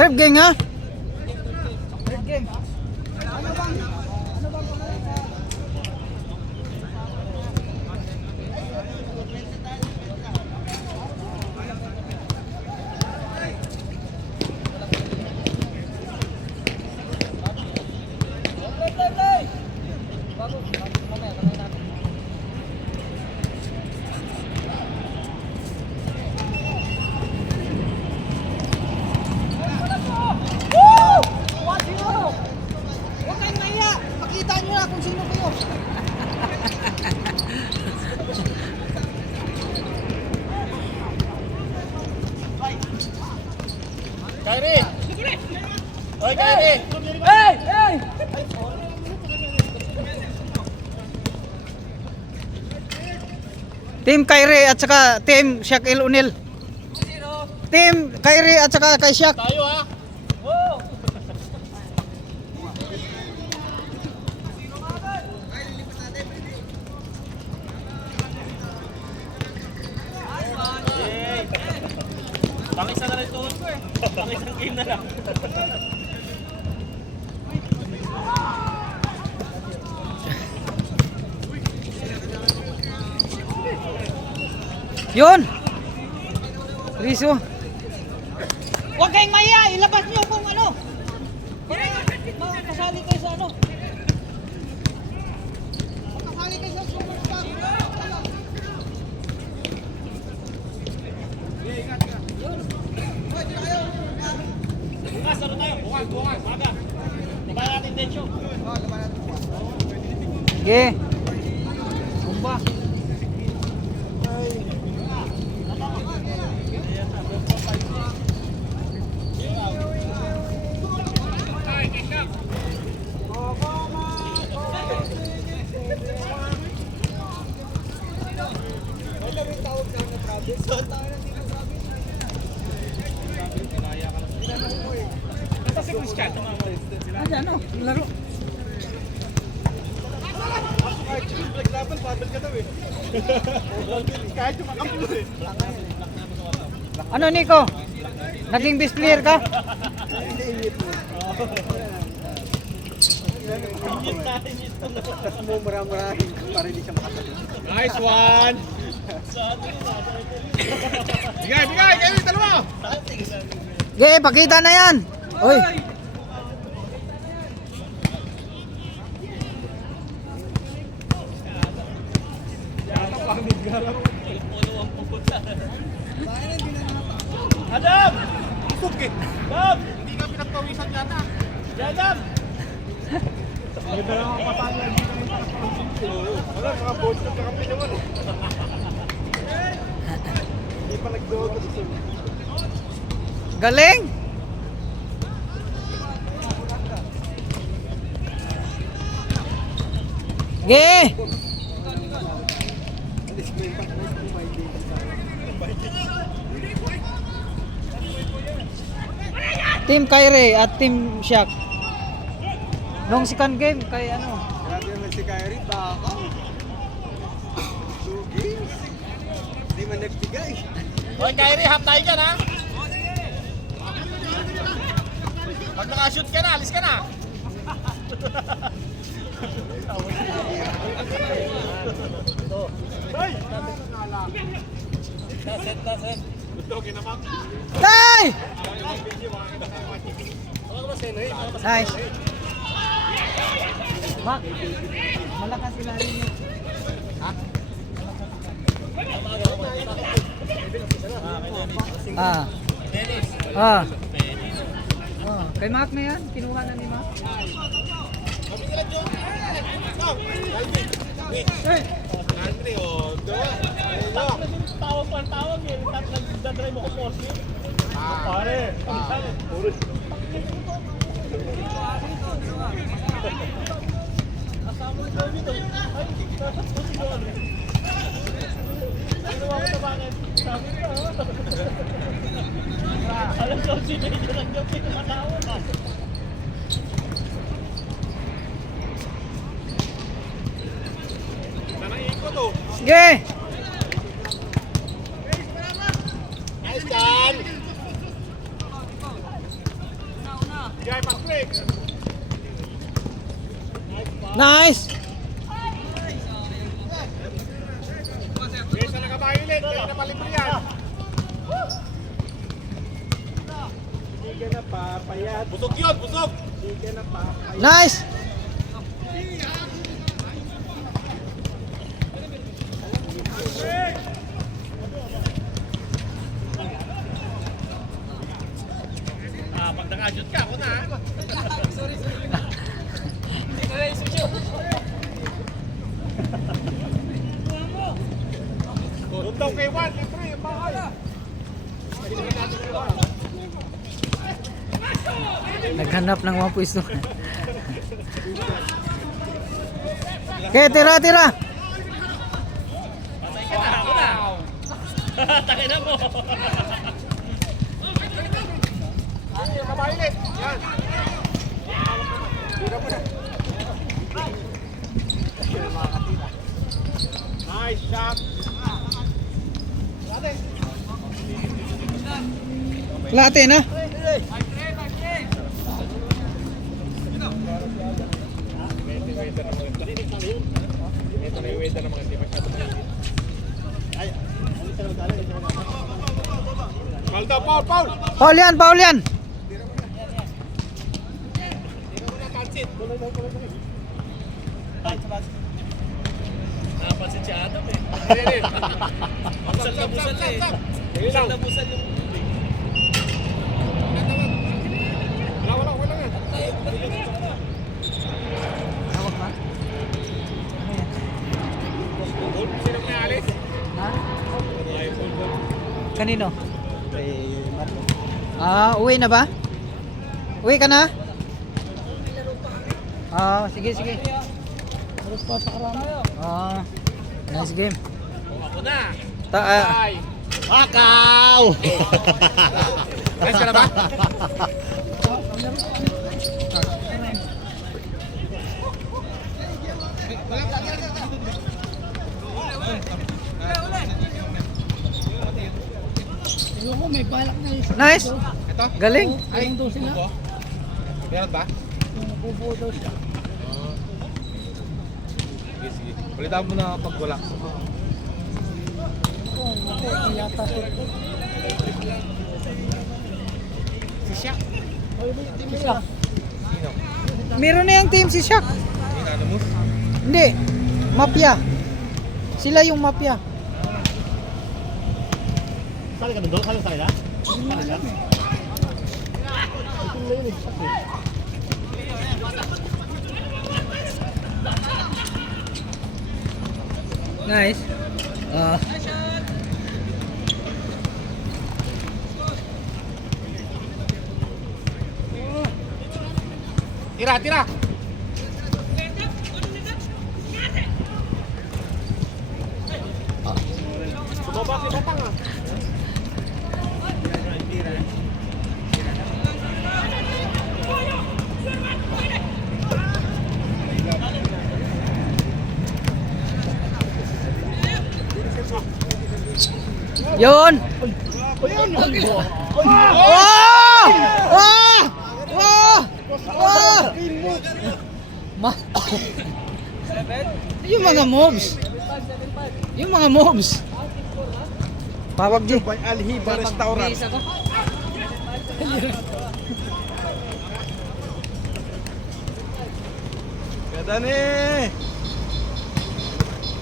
Trip gang ha? Kyrie! Oy, Kyrie! Hey! Hey! Team Kyrie at saka Team Shaquille O'Neal. Team Kyrie at saka kay Shaq. Tayo ha! Oh! Pang-isa na rin tuhod ko eh. Pang-isang game na lang. Yun! Riso. Huwag kayong maya, ilabas niyo kung ano. Kasali kayo sa ano. Kasali kayo sa superstar. Bukas, ano tayo? Bukas, aga. Diba natin din show? Sige. Kumba. Ito si Christian. Ano, ano? Laro. Naglaban, paddle ka daw eh. Kahit yung makampo eh. Ano, Nico? Naging best player ka? Nice one! Bigay, bigay! Kayo yung dalawa! Sige, pakita na yan. Uy. Adam! Adam! Hindi ka pinagpawisan yata. Adam! Ganda lang ang papanya. Wala, mga boat na kami naman. Hindi pa nag-dood. Galing. Sige. Team Kyrie at Team Shaq. Nung second game kay ano? Grabe naman si Kyrie, baka. 2 games. Hindi man nagbigay. Hoy, Kyrie, half tayo dyan ha? Pag nakashoot ka na, alis ka na. Hoy! Taset. Gusto ko kinamang. Tay! Nice. Bak. Malakas ilalim niyo. Ah. Ah. Oh, kay Mac na yan, kinuha na ni Mac. Hey. Andre, oh, tawag eh. Nagdadrive mo ko post eh. Pare. Kasama mo dito. Ay, nasa posisyon. Ginawa ko na bakit? Sabi ko, alam ko si Medyo lang yung pinakatawa ka. Nanaikot oh. Sige. Nice, Dan! Nice! Okay, sa nakabahilit. Kaya na palibre yan. Hindi ka na papayat. Busog yun, busog. Hindi ka na papayat. Nice! Pag nakashoot ka, ako na. Doon daw kay Juan, libre, yung bahay. Naghanap ng mga pwesto. Okay, tira, tira. Ako na. Takay na mo. Kabahilit. Yan. Tira mo na. Nice shot. Late na. Ito na yung weather ng mga hindi masyado mainit. Foul daw, foul, foul! Paul yan, Paul yan. Napansin si Adam eh. Busan na busan eh. Busan na busan yung... Wala nga. Sino may alis? Ha? Ay, full. Kanino? Kay Marco. Ah, uwi na ba? Uwi ka na? Ah, sige, sige. Ah, nice game. Ako na. Ta Ay. Makaw! Nice ka na ba? nice. Ito? Galing. Ay, bubo. Meron ba? Bubo daw siya. Sige, sige. Palitan mo na pag wala. Si Shaq. Sino? Meron na yung team si Shaq. Anonymous? Hindi. Mafia. Sila yung mafia. Sali ka doon? Sali sa kanila? Nice. Ah. Tira, tira! Sumaba si Batang ah. Yun. Oh! Oh! Oh! Oh! Ma yung mga moves. Yung mga moves. Pawag di. By Alhiba Restaurant. Ganda ni!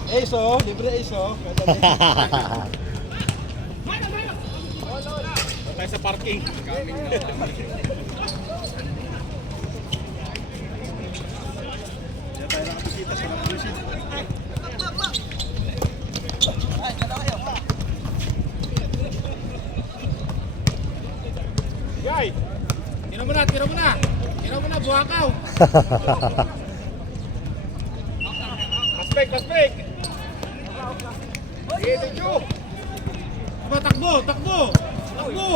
Ace oh, libre ace oh. Ganda ni. Tayo sa parking. Kaya tayo nakabisita sa mga busit. Yay! Tira mo na, tira mo na! Tira mo na, buhakaw! Paspek, paspek! Sige, Tuju! Diba, takbo, takbo! Takbo!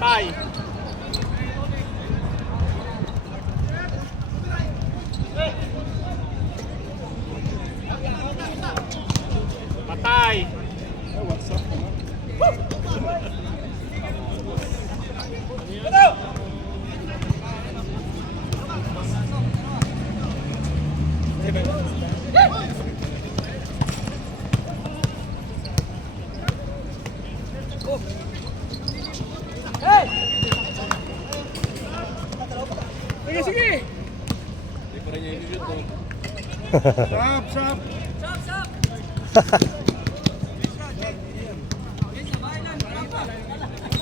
Patay! Patay! What's up? Sap, sap.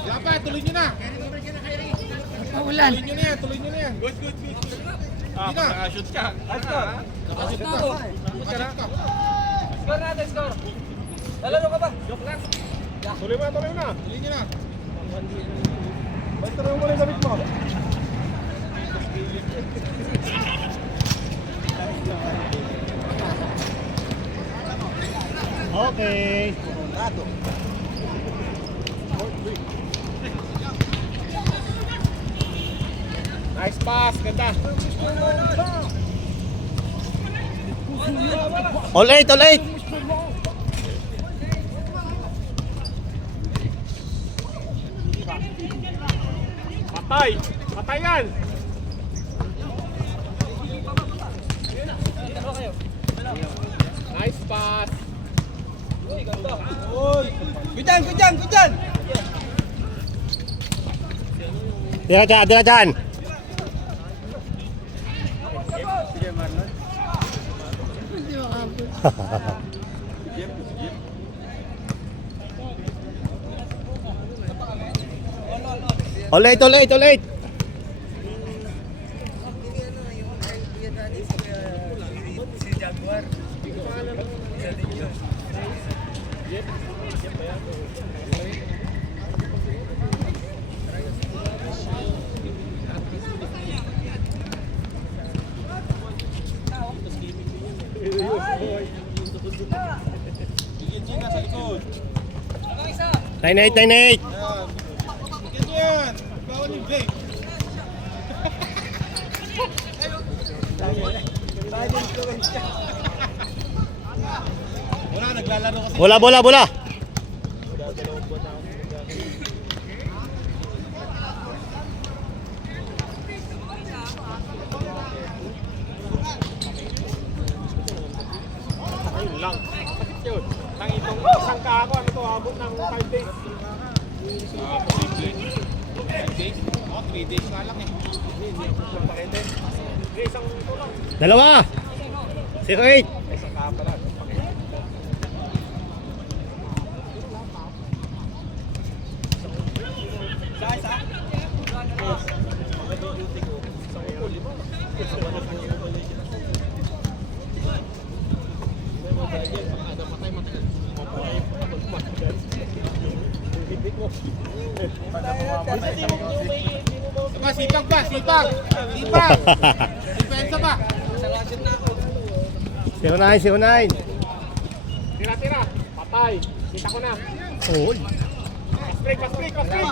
Dapat, tuloy nyo na. Paulan. Tuloy nyo na yan, tuloy nyo na yan. Good, good, good. Ah, nakashoot ka. Nakashoot ka. Nakashoot ka. Score natin, score. Lalaro ka ba? Tuloy mo na, tuloy na. Tuloy nyo na. Basta rin mo na yung gamit mo. Okay. Nice pass, ganda. All eight, all eight. Patay! Patay yan! Nice pass! Kujan, kujan, kujan. Tira dyan, tira dyan. All eight, all eight, all eight. Nine eight, nine eight. Ganyan! Bawal yung break! Wala, naglalaro kasi. Bola, bola, bola. Ayun lang. Bakit yun? Nang itong isang kako, ano to, abot ng 5 days. 5 days? Oh, 3 days nga lang eh. Hindi, isang ito lang. Dalawa. 08. Isang kako pala. Diba, sipag ba? Sipag! Sipag! Depensa ba? 09, 09. Tira-tira! Patay! Kita ko na! Oh. Pass break! Pass break! Pass break!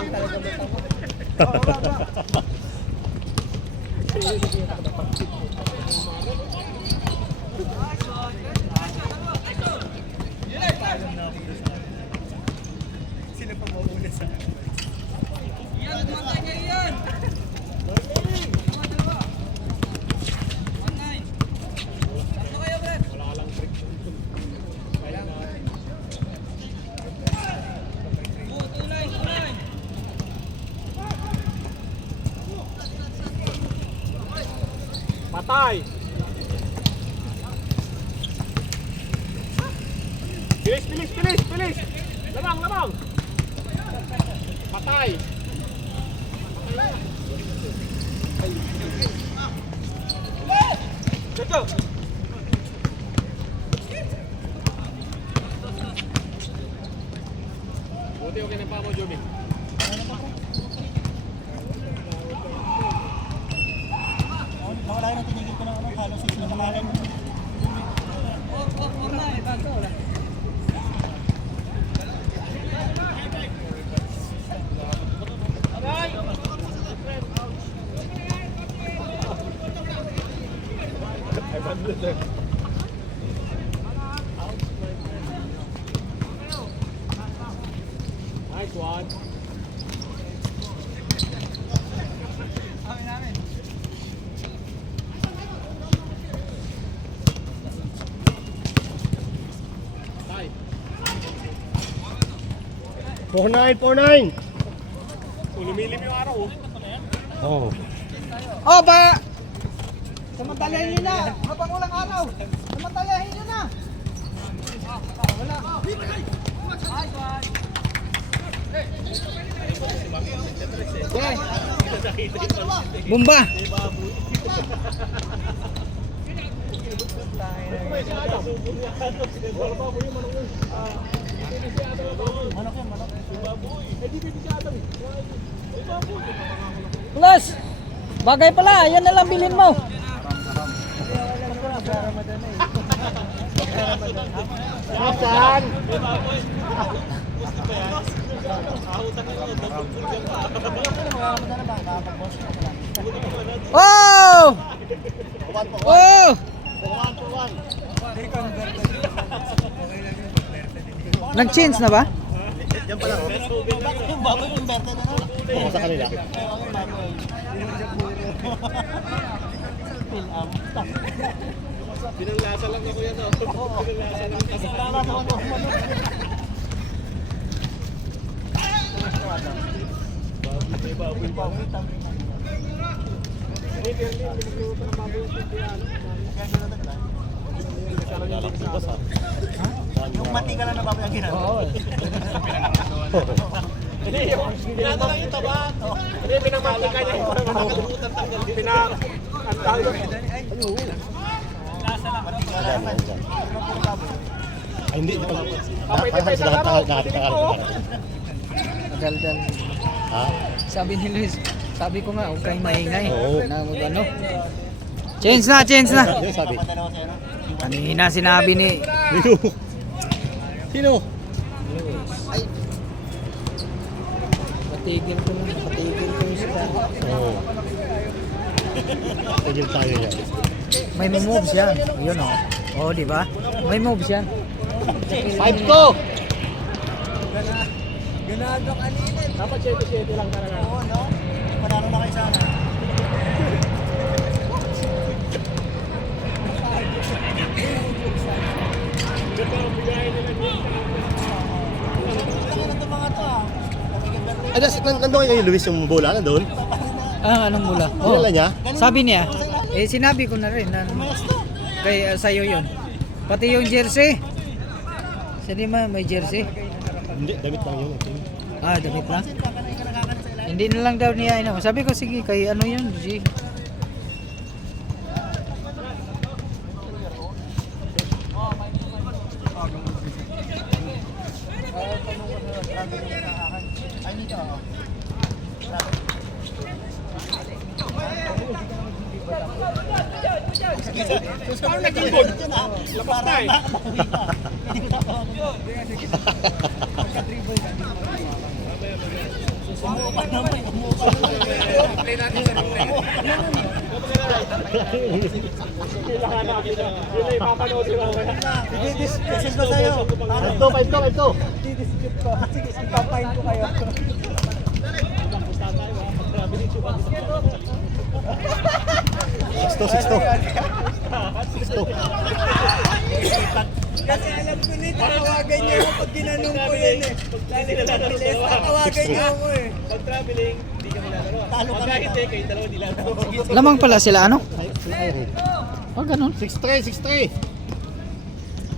Patay! Bilis, bilis, bilis, bilis! Lamang, lamang! Patay! Let's go! Buti okay na pa mo, Joby. Nice one. Bye. 49, 49. Lumilim yung araw. Oh. Oh, ba? Samantalahin nyo na. Habang walang araw. Samantalahin nyo na. Wala. Okay. Bumba. Plus, bagay pala, yan na lang bilhin mo. Saan? Oh! Oh! Nag-change na ba? Yan pala. Oo, sa kanila. Pinanglasa lang ako yan. Pinanglasa lang. Yung mati ka lang na baboy ang ginagawa. Oo. Hindi, ginagawa lang yung taba. Hindi, pinamati ka niya. Pinakalimutan tanggal. Ang tawag doon. Ay, hindi pala. Nakati. Daldal. Ha? Sabi ni Luis, sabi ko nga, huwag kayong maingay. Oo. Na ano. Change na. Yung sabi. Kanina sinabi ni Sino? Patigil ko yung sila. Oo. Tigil tayo yan. May moves yan. Yun oh. Oh, di ba? May moves yan. 5-2! Ganado kanina. Dapat 7-7 lang talaga. Oo, no? Panalo na kayo sana. Ay, nandun kayo yung Luis yung bola, nandun? Ah, anong mula? Kilala niya? Sabi niya. Eh, sinabi ko na rin na kay sa'yo yun. Pati yung jersey. Hindi may jersey. Hindi, damit lang yun. Ah, damit lang. Hindi na lang daw niya ano. Sabi ko sige kay ano yun, G. Parang naging good. Lapas na eh. Kailangan natin na. Yun ay papanood ko lang. Kasi ko sa'yo. 5-2. Didispute ko. Sige, ipapain ko kayo. Sixto. Kasi alam ko nito, tawagan niyo ako pag ginanong ko yan eh. Tawagan niyo ako eh. Pag traveling, hindi ka nilalaro. Talo ka na. Hindi, kayo dalawa nilalaro. Lamang pala sila ano? Oh, ganun. 6-3.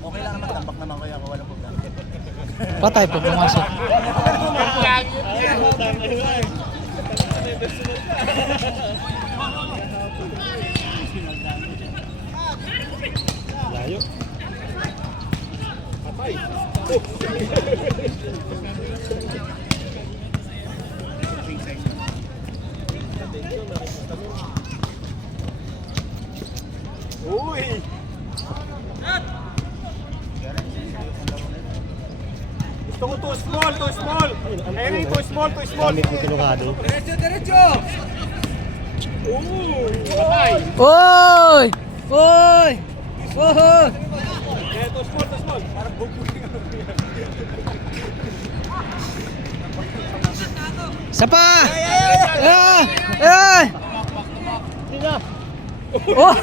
Okay lang naman, tambak naman kayo ako, walang problema. Patay po pumasok. Layo. Patay. Uy! Gusto ko too small. Ayun, too small. Gamit mo tinukado. Diretso! Patay! Oy! Oy! Oy! Too small. Parang bugbuking ano yan. Sapa! Ah! Ah! Oh!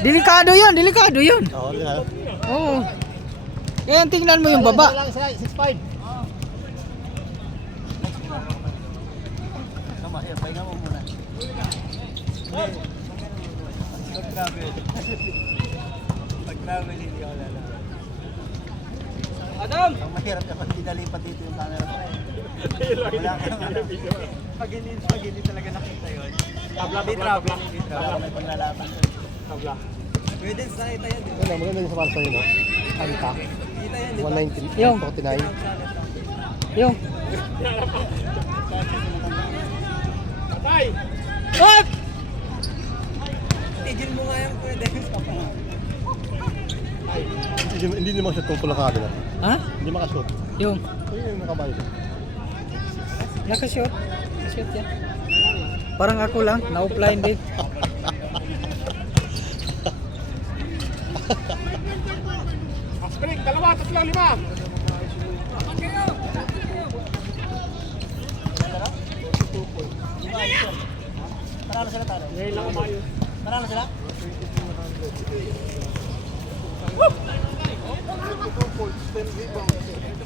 Delikado yun. Oo, na. Oo. Kaya tingnan mo yung baba. 6-5. Pag-travel, hindi ako lalabas. Adam! Ang mahirap naman pinalipat dito yung camera ko eh. Wala ka naman. Pag hindi talaga nakita yun. Hindi travel. May paglalaban. Pwede sa kita yan. Ano, maganda yung sa para sa'yo, no? Alta. Kita yan, di ba? 190, Yung. 49. Yung. Patay! Up! Tigil mo nga yan, pwede. Hindi naman siya tungkol ang kabila. Ha? Hindi makashoot. Yung. Ayun yung nakabayo. Nakashoot. Shoot yan. Parang ako lang, na-offline din. Spring, 2, 3, 5. Paralo sila talo. Ngayon lang umayo. Paralo sila?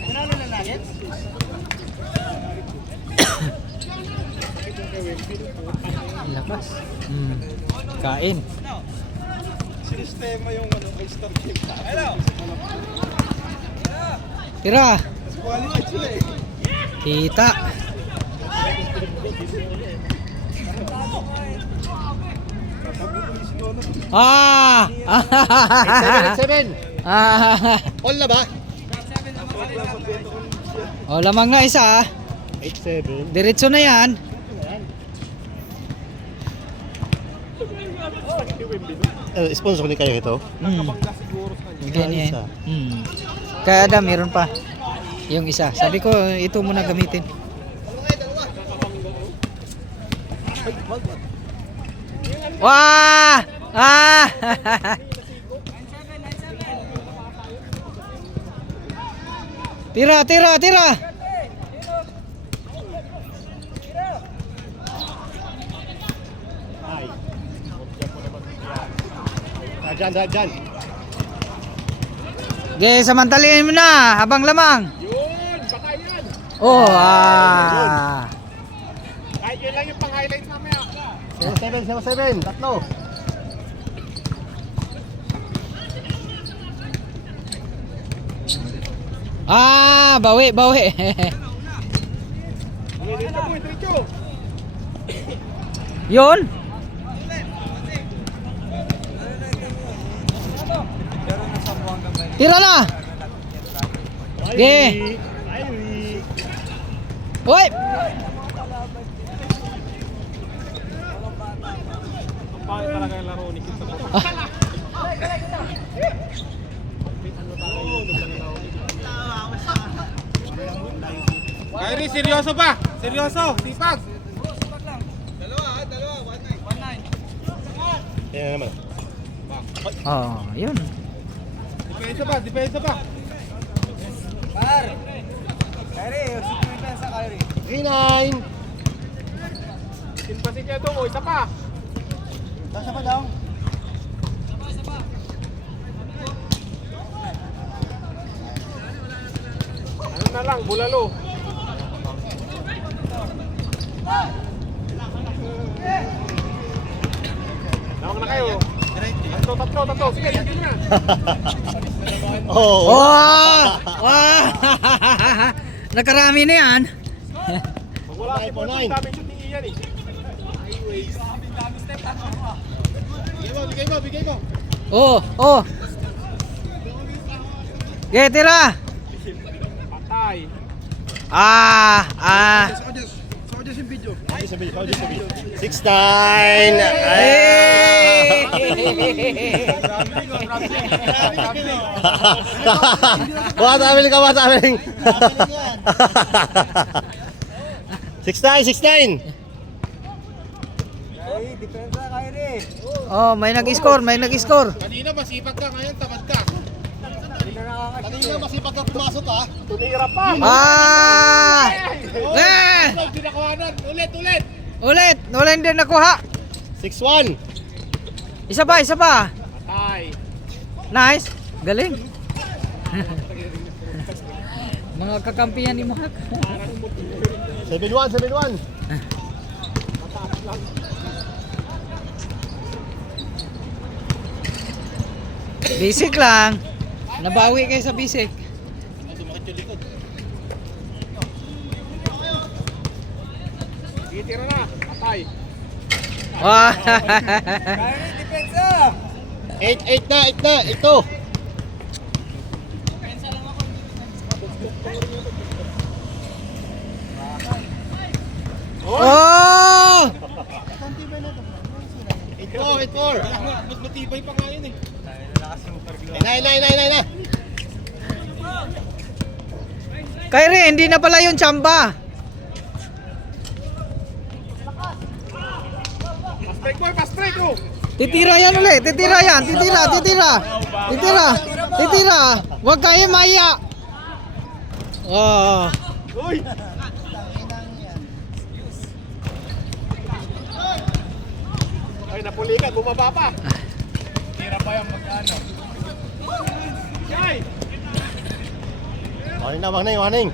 Paralo na Nuggets? Lakas. Kain. Sinistema yung all-star team. Tira. Qualified sila eh. Kita. Ah! 7. Ah! All na ba? Oh, lamang na isa. 8-7. Diretso na yan. Sponsor ni kayo ito? Ganyan. Isa. Kaya Adam, meron pa. Yung isa. Sabi ko, ito muna gamitin. Wah! Ah! Tira, tira, tira! Ay. Dyan. Okay, samantalin mo na habang lamang. Yun! Patay yan! Oh, ah. Kahit yun lang yung pang-highlight mamaya. 7. Tatlo. Ah, bawi, bawi. Dito mo, dito. Yun. Tira na. Okay. Hoy. Paano talaga yung laro ni Kim sa baba? Kyrie, seryoso ba? Seryoso, sipag. Yan na naman. Oh, yun. Depensa ba? Par! Kyrie, yung sa Kyrie. 3-9. Sinpasin niya doon, isa pa. Nasa pa daw? Ano na lang, bulalo. Tawag na kayo. Tatlo. Sige, sige na. Oh. Oh! Wow! Nakarami na yan. Pag wala si Paul, Nine. dami shoot ni Ian eh. Bigay mo. Oh, oh. Okay, tira. Patay. Ah, ah. 6-9. Hey! Matamin ka. 6-9. Ay, depensa Kyrie. Oh, may nag-score. Kanina masipag ka, ngayon tamad ka. Kanina masipag ka pumasok ha. Tunira pa. Ah! Eh! Pinakuhanan. Ulit. Ulit, wala hindi nakuha. 6-1. Isa pa. Patay. Nice. Galing. Mga kakampiyan ni Mohak. 7-1. Basic lang. Nabawi kayo sa basic. Sumakit yung likod. Titira na. Patay. Wow. Kaya ni depensa. 8 na. Ito. Oh! 8-4. Matibay pa nga yun eh. Na. Kyrie, hindi na pala yung chamba. Fast break oh. Titira yan ulit. Titira yan. Titira. Huwag kayo maya. Oh. Uy. Ay, napuli ka. Bumaba pa. Tira pa yung magkano. Yay! Warning.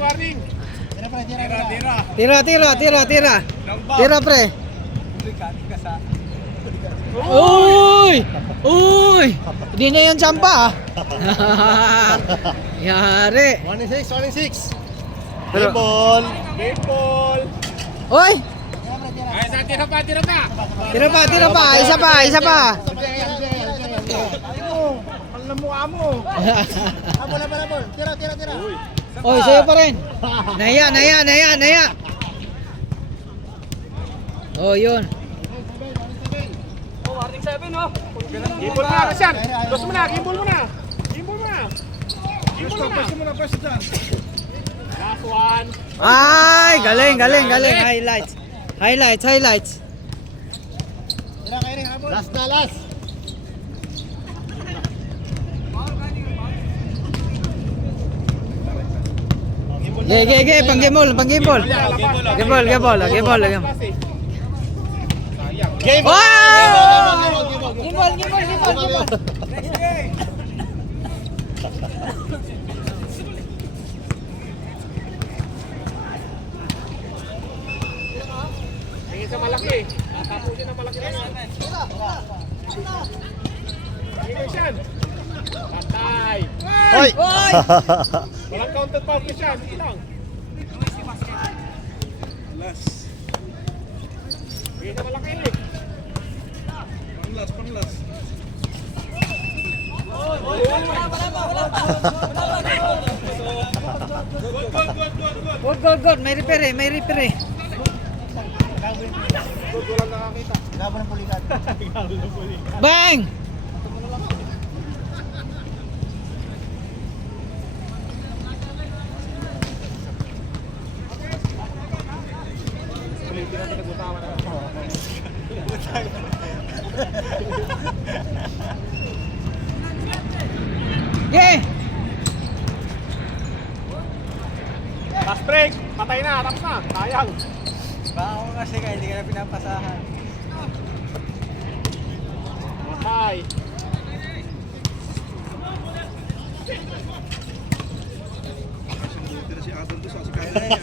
Warning. Tira. Tira pre. Uy! Hindi na yung chamba. Yari. Warning 6. Pero- Game ball. Uy! Ay, tira pa. Tira pa. Isa pa. Alam mo amo. Habol. Tira. Uy, sa'yo pa rin. Naya. Oh, yun. Game ball na, Rasyan. Dos mo na, game ball mo na. Last one. Ay, galing. Highlights. Tira kayo rin habol. Last. Ge, panggimol. Gimol. Game Wow! Gimol. Gimol. Tingin sa malaki. Tapusin ang malaki na yan. Tingin. Patay. Hoy! Walang counted foul ka siya. Sige lang. Tingin sa malaki. Good. May repair eh. Walang nakakita. Gabo ng pulikat. Bang! Yeah! Last break. Patay na. Tapos na. Sayang. Baka ako kasi kaya hindi ka na pinapasahan. Patay. Tira si Adon doon sa kaya niya.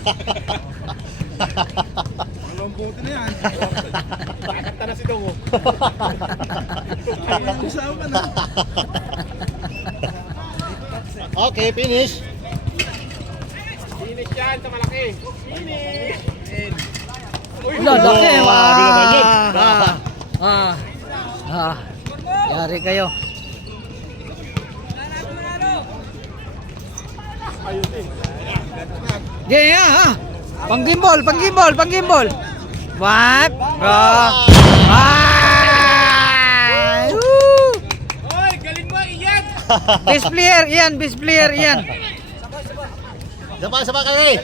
Ang bote na yan. Nakakanta na si Dongo. Ang usapan na. Okay, finish. Finish yan sa malaki. Finish. Uy, Lalaki. grabe naman yun. Yari kayo. ayun eh. Yeah. Panggimbol. What? Oy, galing mo, Ian! Best player, Ian. Sabay ka rin.